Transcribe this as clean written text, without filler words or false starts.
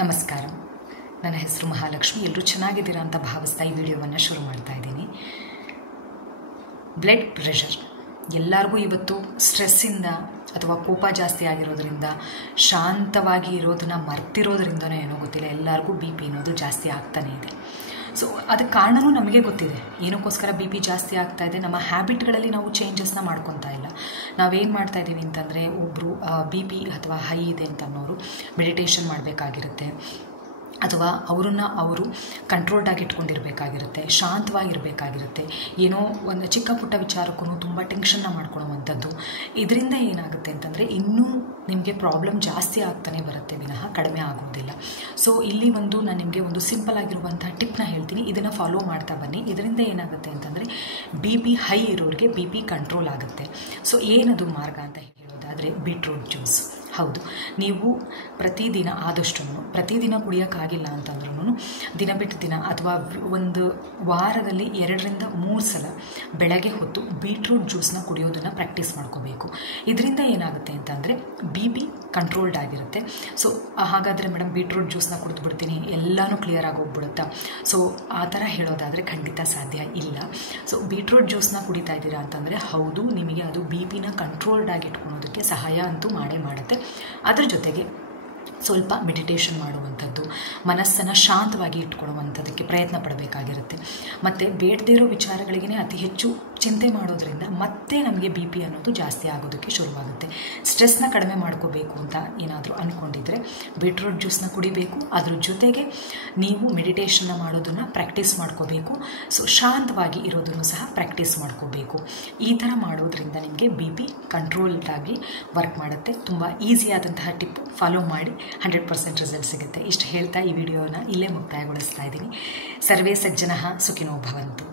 ನಮಸ್ಕಾರ. ನನ್ನ ಹೆಸರು ಮಹಾಲಕ್ಷ್ಮಿ. ಎಲ್ಲರೂ ಚೆನ್ನಾಗಿದ್ದೀರಾ ಅಂತ ಭಾವಿಸ್ತಾ ಈ ವಿಡಿಯೋವನ್ನು ಶುರು ಮಾಡ್ತಾ ಇದ್ದೀನಿ. ಬ್ಲಡ್ ಪ್ರೆಷರ್ ಎಲ್ಲರಿಗೂ ಇವತ್ತು ಸ್ಟ್ರೆಸ್ಸಿಂದ ಅಥವಾ ಕೋಪ ಜಾಸ್ತಿ ಆಗಿರೋದ್ರಿಂದ, ಶಾಂತವಾಗಿ ಇರೋದನ್ನ ಮರ್ತಿರೋದ್ರಿಂದನೋ ಏನೋ ಗೊತ್ತಿಲ್ಲ, ಎಲ್ಲರಿಗೂ ಬಿ ಪಿ ಅನ್ನೋದು ಜಾಸ್ತಿ ಆಗ್ತಾನೇ ಇದೆ. ಸೊ ಅದಕ್ಕೆ ಕಾರಣವೂ ನಮಗೆ ಗೊತ್ತಿದೆ, ಏನಕ್ಕೋಸ್ಕರ ಬಿ ಪಿ ಜಾಸ್ತಿ ಆಗ್ತಾ ಇದೆ. ನಮ್ಮ ಹ್ಯಾಬಿಟ್ಗಳಲ್ಲಿ ನಾವು ಚೇಂಜಸ್ನ ಮಾಡ್ಕೊತಾ ಇಲ್ಲ. ನಾವೇನು ಮಾಡ್ತಾ ಇದ್ದೀವಿ ಅಂತಂದರೆ, ಒಬ್ಬರು ಬಿ ಪಿ ಅಥವಾ ಹೈ ಇದೆ ಅಂತ ಅನ್ನೋರು ಮೆಡಿಟೇಷನ್ ಮಾಡಬೇಕಾಗಿರುತ್ತೆ, ಅಥವಾ ಅವರನ್ನು ಅವರು ಕಂಟ್ರೋಲ್ಡಾಗಿ ಇಟ್ಕೊಂಡಿರಬೇಕಾಗಿರುತ್ತೆ, ಶಾಂತವಾಗಿರಬೇಕಾಗಿರುತ್ತೆ. ಏನೋ ಒಂದು ಚಿಕ್ಕ ಪುಟ್ಟ ವಿಚಾರಕ್ಕೂ ತುಂಬ ಟೆನ್ಷನ್ನ ಮಾಡ್ಕೊಳ್ಳುವಂಥದ್ದು. ಇದರಿಂದ ಏನಾಗುತ್ತೆ ಅಂತಂದರೆ ಇನ್ನೂ ನಿಮಗೆ ಪ್ರಾಬ್ಲಮ್ ಜಾಸ್ತಿ ಆಗ್ತಾನೆ ಬರುತ್ತೆ ವಿನಃ ಕಡಿಮೆ ಆಗೋದಿಲ್ಲ. ಸೊ ಇಲ್ಲಿ ನಾನು ನಿಮಗೆ ಒಂದು ಸಿಂಪಲ್ ಆಗಿರುವಂಥ ಟಿಪ್ನ ಹೇಳ್ತೀನಿ, ಇದನ್ನು ಫಾಲೋ ಮಾಡ್ತಾ ಬನ್ನಿ. ಇದರಿಂದ ಏನಾಗುತ್ತೆ ಅಂತಂದರೆ ಬಿ ಪಿ ಹೈ ಇರೋರಿಗೆ ಬಿ ಪಿ ಕಂಟ್ರೋಲ್ ಆಗುತ್ತೆ. ಸೊ ಏನದು ಮಾರ್ಗ ಅಂತ ಹೇಳೋದಾದರೆ, ಬೀಟ್ರೂಟ್ ಜ್ಯೂಸ್. ಹೌದು, ನೀವು ಪ್ರತಿದಿನ ಆದಷ್ಟು ಪ್ರತಿದಿನ ಕುಡಿಯೋಕ್ಕಾಗಿಲ್ಲ ಅಂತಂದ್ರೂ ದಿನ ಬಿಟ್ಟು ದಿನ ಅಥವಾ ಒಂದು ವಾರದಲ್ಲಿ 2ರಿಂದ 3 ಸಲ ಬೆಳಗ್ಗೆ ಹೊತ್ತು ಬೀಟ್ರೂಟ್ ಜ್ಯೂಸನ್ನ ಕುಡಿಯೋದನ್ನು ಪ್ರಾಕ್ಟೀಸ್ ಮಾಡ್ಕೋಬೇಕು. ಇದರಿಂದ ಏನಾಗುತ್ತೆ ಅಂತಂದರೆ ಬಿ ಪಿ ಕಂಟ್ರೋಲ್ಡ್ ಆಗಿರುತ್ತೆ. ಸೊ ಹಾಗಾದರೆ ಮೇಡಮ್ ಬೀಟ್ರೂಟ್ ಜ್ಯೂಸನ್ನ ಕುಡಿದ್ಬಿಡ್ತೀನಿ, ಎಲ್ಲನೂ ಕ್ಲಿಯರ್ ಆಗೋಗ್ಬಿಡುತ್ತಾ? ಸೊ ಆ ಥರ ಹೇಳೋದಾದರೆ ಖಂಡಿತ ಸಾಧ್ಯ ಇಲ್ಲ. ಸೊ ಬೀಟ್ರೂಟ್ ಜ್ಯೂಸನ್ನ ಕುಡಿತಾ ಇದ್ದೀರಾ ಅಂತಂದರೆ ಹೌದು, ನಿಮಗೆ ಅದು ಬಿ ಪಿನ ಕಂಟ್ರೋಲ್ಡ್ ಆಗಿ ಇಟ್ಕೊಳೋದಕ್ಕೆ ಸಹಾಯ ಅಂತೂ ಮಾಡೇ ಮಾಡುತ್ತೆ. ಅದರ ಜೊತೆಗೆ ಸ್ವಲ್ಪ ಮೆಡಿಟೇಷನ್ ಮಾಡುವಂಥದ್ದು, ಮನಸ್ಸನ್ನು ಶಾಂತವಾಗಿ ಇಟ್ಕೊಳ್ಳುವಂಥದ್ದಕ್ಕೆ ಪ್ರಯತ್ನ ಪಡಬೇಕಾಗಿರುತ್ತೆ. ಮತ್ತು ಬೇಡದೇ ಇರೋ ವಿಚಾರಗಳಿಗೇ ಅತಿ ಹೆಚ್ಚು ಚಿಂತೆ ಮಾಡೋದ್ರಿಂದ ಮತ್ತೆ ನಮಗೆ ಬಿ ಪಿ ಅನ್ನೋದು ಜಾಸ್ತಿ ಆಗೋದಕ್ಕೆ ಶುರುವಾಗುತ್ತೆ. ಸ್ಟ್ರೆಸ್ನ ಕಡಿಮೆ ಮಾಡ್ಕೋಬೇಕು ಅಂತ ಏನಾದರೂ ಅಂದ್ಕೊಂಡಿದ್ರೆ ಬೀಟ್ರೂಟ್ ಜ್ಯೂಸನ್ನ ಕುಡಿಬೇಕು. ಅದ್ರ ಜೊತೆಗೆ ನೀವು ಮೆಡಿಟೇಷನ್ನ ಮಾಡೋದನ್ನು ಪ್ರಾಕ್ಟೀಸ್ ಮಾಡ್ಕೋಬೇಕು. ಸೊ ಶಾಂತವಾಗಿ ಇರೋದನ್ನು ಸಹ ಪ್ರಾಕ್ಟೀಸ್ ಮಾಡ್ಕೋಬೇಕು. ಈ ಥರ ಮಾಡೋದ್ರಿಂದ ನಿಮಗೆ ಬಿ ಪಿ ಕಂಟ್ರೋಲ್ಡಾಗಿ ವರ್ಕ್ ಮಾಡುತ್ತೆ. ತುಂಬ ಈಸಿಯಾದಂತಹ ಟಿಪ್ಪು, ಫಾಲೋ ಮಾಡಿ, 100% ರಿಸಲ್ಟ್ ಸಿಗುತ್ತೆ. ಇಷ್ಟು ಹೇಳ್ತಾ ಈ ವಿಡಿಯೋನ ಇಲ್ಲೇ ಮುಕ್ತಾಯಗೊಳಿಸ್ತಾ ಇದ್ದೀನಿ. ಸರ್ವೇ ಸಜ್ಜನಃ ಸುಖಿನೋ ಭವಂತು.